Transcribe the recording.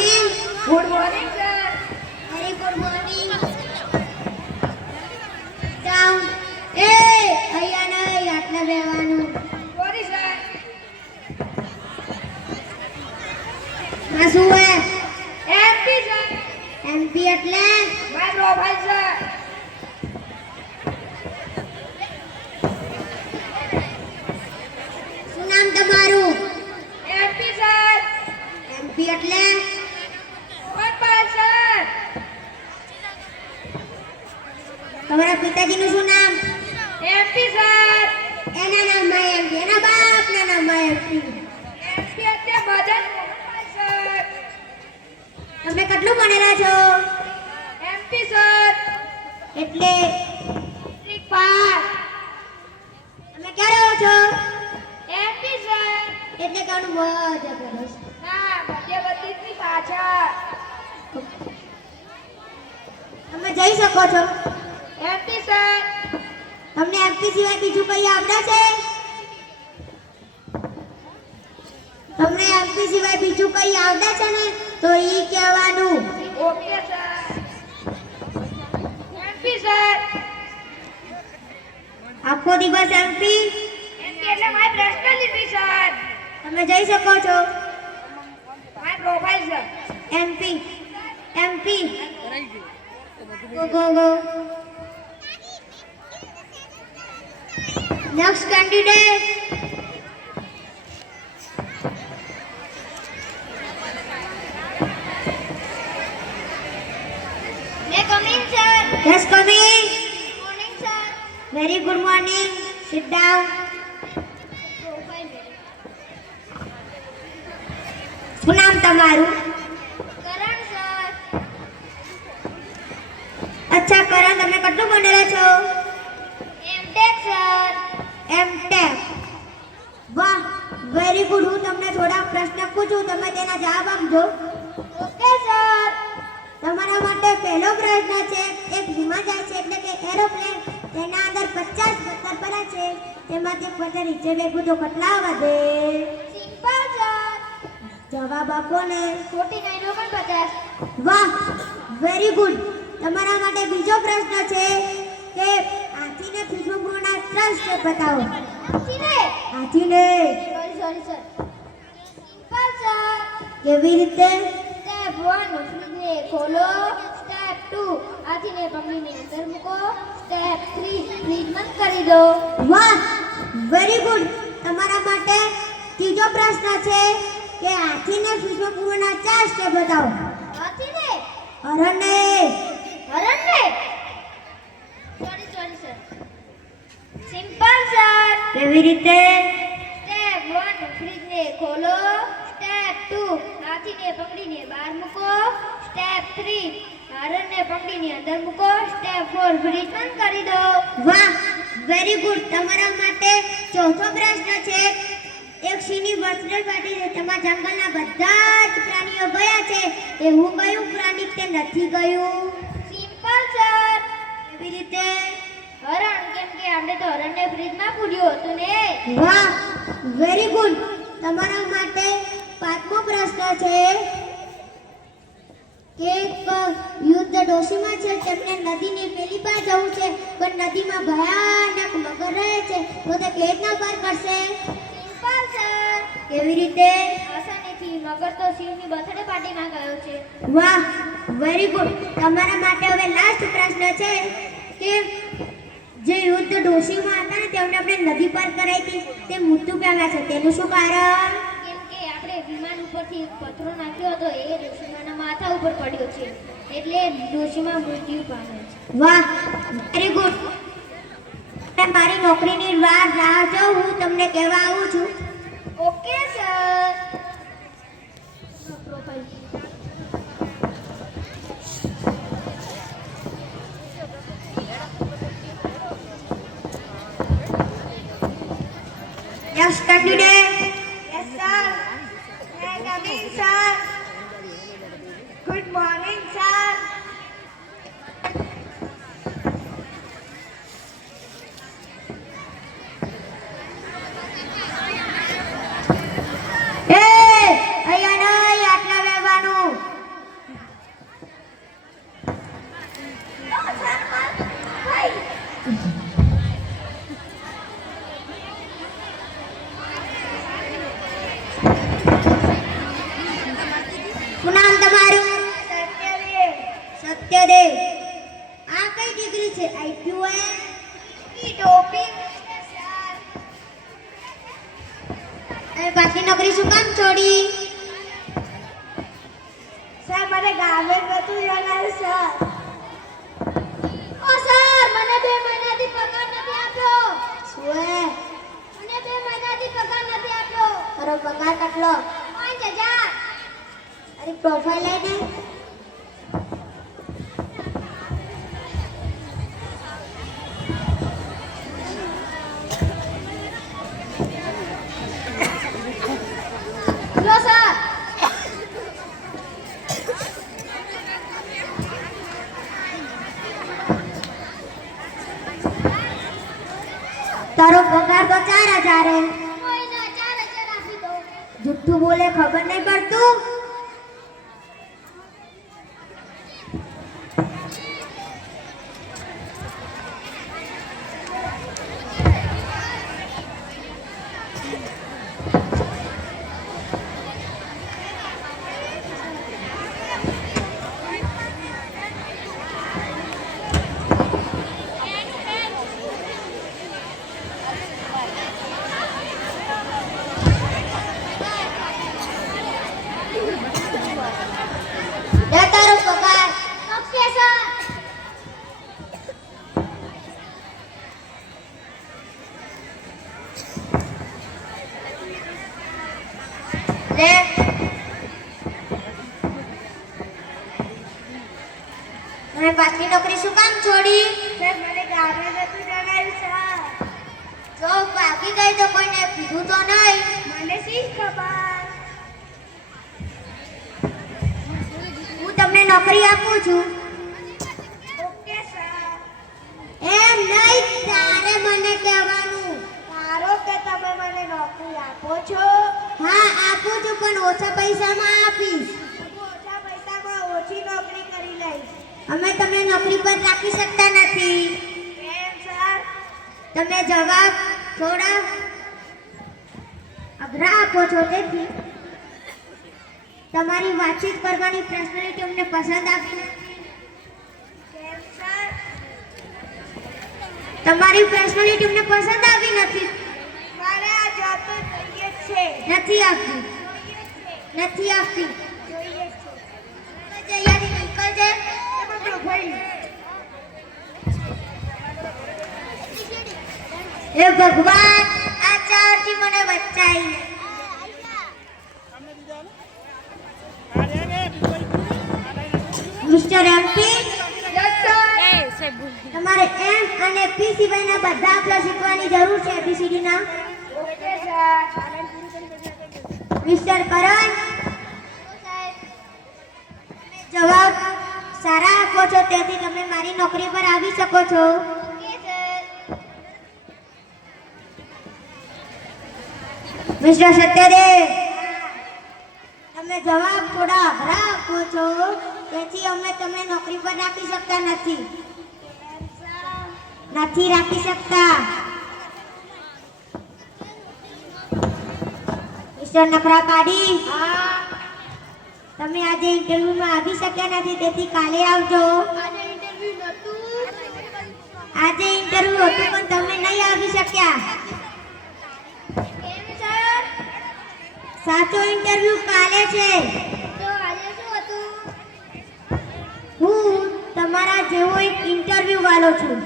morning. Good morning, sir. Very good morning. Down. Hey, અહીંયા નહીં આટલા બેવાનું. Sorry, sir. આ શું હે? MP, sir. MP એટલે My profile, sir. શું નામ તમારું? MP, sir. MP એટલે Football, sir. તમારા પિતાજીનું શું નામ? MP, sir. એના નામમાં MP, એના બાપના નામમાં MP. MP એટલે મદન મોહનભાઈ, sir. તમે કેટલું ભણેલા છો? MP, sir. એટલે District પાસ. તમે ક્યાં રહો છો? MP, sir. એટલે કાનું બધા કરો છો. ના, મધ્યવર્તીની પાછળ. તમે જઈ શકો છો. MP, sir. તમને MP સિવાય બીજું કઈ આવડે છે? તમને MP સિવાય બીજું કઈ આવડે છે ને તો ઈ કહેવાનું. Okay, sir. MP, sir. આખો દિવસ MP. MP એટલે my personality, sir. તમે જઈ શકો છો. My profile, sir. MP MP go go next candidate. May I come in, sir? Yes, come in. Good morning, sir. Very good morning. Sit down. શું નામ તમારું? Karan, sir. અચ્છા કરણ, તમે કેટલું ભણેલા છો? MTech, sir. M.Tech. વાહ, વેરી ગુડ. હું તમને થોડા પ્રશ્ન પૂછું, તમે તેના જવાબ આપજો. Okay, sir. તમારા માટે પહેલો પ્રશ્ન છે, એક વિમાન જાય છે એટલે કે એરોપ્લેન, તેના અંદર 50 પથ્થર પડ્યા છે, તેમાંથી પથ્થર નીચે ભેગું તો કેટલા વધે? Simple, sir. જવાબ આપો ને. 49 નો પણ 50. વાહ, વેરી ગુડ. તમારા માટે બીજો પ્રશ્ન છે કે હાથીને વિશ્વગુરુના 3 સ્ટેપ બતાવો. હાથીને? હાથીને Sorry, sir. Simple, sir. કેવી રીતે? Step 1, ફ્રીજને ખોલો. Step 2, હાથીને પકડીને અંદર મૂકો. Step 3, ફ્રીજ બંધ કરી દો. વાહ, વેરી ગુડ. તમારા માટે ત્રીજો પ્રશ્ન છે કે હાથીને વિશ્વગુરુના 4 સ્ટેપ બતાવો. હાથીને? હરણને હરણને? Sorry, sir. Simple, sir. કેવી રીતે? Step 1, ફ્રીજને ખોલો. Step 2, હાથીને પકડીને બહાર મૂકો. Step 3, હરણને પકડીને અંદર મૂકો. Step 4, ફ્રીજ બંધ કરી દો. વાહ, વેરી ગુડ. તમારા માટે ચોથો પ્રશ્ન છે, એક સિંહની બર્થડે પાર્ટી છે, તેમાં જંગલના બધા જ પ્રાણીઓ ગયા છે, એવું કયું પ્રાણી તે નથી ગયું? Simple, sir. કેવી રીતે? હરણ, કેમ કે આપણે તો હરણને ફ્રીજમાં પૂર્યું હતું ને. વાહ, વેરી ગુડ. તમારા માટે પાંચમો પ્રશ્ન છે કે એક યુદ્ધ ડોશીમાં છે, તેમને નદીની પેલી પાર જવું છે, પણ નદીમાં ભયાનક મગર રહે છે, તો તે કેવી રીતના પાર કરશે? Simple, sir. કેવી રીતે? આસાનીથી. મગર તો શિવની બર્થડે પાર્ટીમાં ગયો છે. વાહ, વેરી ગુડ. તમારા માટે હવે લાસ્ટ પ્રશ્ન છે કે જે યુદ્ધ ડોશીમાં હતા ને તેમને આપણે નદી પાર કરાવી હતી, તે મૃત્યુ પામ્યા છે, તેનું શું કારણ? કેમ કે આપણે વિમાન ઉપરથી એક પથ્થરો નાખ્યો હતો, એ ડોશીમાના માથા ઉપર પડ્યો છે, એટલે ડોશીમા મૃત્યુ પામે છે. વાહ, વેરી ગુડ. મારી નોકરીની રાહ જો, હું તમને કહેવા આવું છું. Okay, sir. Profile. Next candidate. Yes, sir. May I come in, sir? Good morning, sir. તમે પાછી નોકરી શું કામ છોડી? સર મને ગામે નતું જણાવ્યું સર. ઓ સર મને 2 મહિનાથી પગાર નથી આપ્યો. શું હે? મને 2 મહિનાથી પગાર નથી આપ્યો. તારો પગાર કેટલો? 5000. તારી પ્રોફાઇલ લઈને લો સર. તારો પગાર તો 4000 હે. મહિના 4000 આપી દો. જુઠ્ઠું બોલે ખબર નહીં પડતું? લે તારો પગાર. Okay sir. લે તમે પાછી નોકરી શું કામ છોડી? સર મને ગામે નતું જણાવ્યું સર. જો ભાગી ગઈ તો કોઈને કીધું તો નહીં? મને શી ખબર. હું તમને નોકરી આપું છું. Okay sir. એમ નહીં, તારે મને કહેવાનું. ધારો કે તમે મને નોકરી આપો છો. હા આપું છું, પણ ઓછા પૈસામાં આપીશ. હું ઓછા પૈસામાં ઓછી નોકરી કરી લઈશ. અમે તમને નોકરી પર રાખી શકતા નથી. કેમ સર? તમે જવાબ થોડા અઘરા આપો છો, તેથી તમારી વાતચીત કરવાની પર્સનાલિટી અમને પસંદ આવી નથી. કેમ સર? તમારી પર્સનાલિટી અમને પસંદ આવી નથી. મારે આ જોબ તો જોઈએ જ છે. નથી આપી. જોઈએ જ છે. નથી આપી. જોઈએ જ છે. અહીંયાથી નીકળજે. પકડો ભાઈ. હે ભગવાન, આ ચારથી મને બચાવી. Mister MP, yes sir. તમારે એમ અને પી સિવાયના બધા અક્ષર શીખવાની જરૂર છે. એબીસીડી ના. Okay sir. મિસ્ટર કરણ, જવાબ સારા આપો છો, તેથી તમે મારી નોકરી પર આવી શકો છો. Okay sir. મિસ્ટર સત્યદેવ, તમે જવાબ થોડા અઘરા આપો છો, તેથી અમે તમને નોકરી પર રાખી શકતા નથી. નથી રાખી શકતા. મિસ્ટર નખરા પાડી, હા. તમે આજે ઇન્ટરવ્યુમાં આવી શક્યા નથી, તેથી કાલે આવજો. આજે ઇન્ટરવ્યુ નતું. આજે ઇન્ટરવ્યુ હતું, પણ તમે નહીં આવી શક્યા. કેમ સર? સાચો ઇન્ટરવ્યુ કાલે છે. તો આજે શું હતું? હું તમારા જેવો એક ઇન્ટરવ્યુ વાળો છું.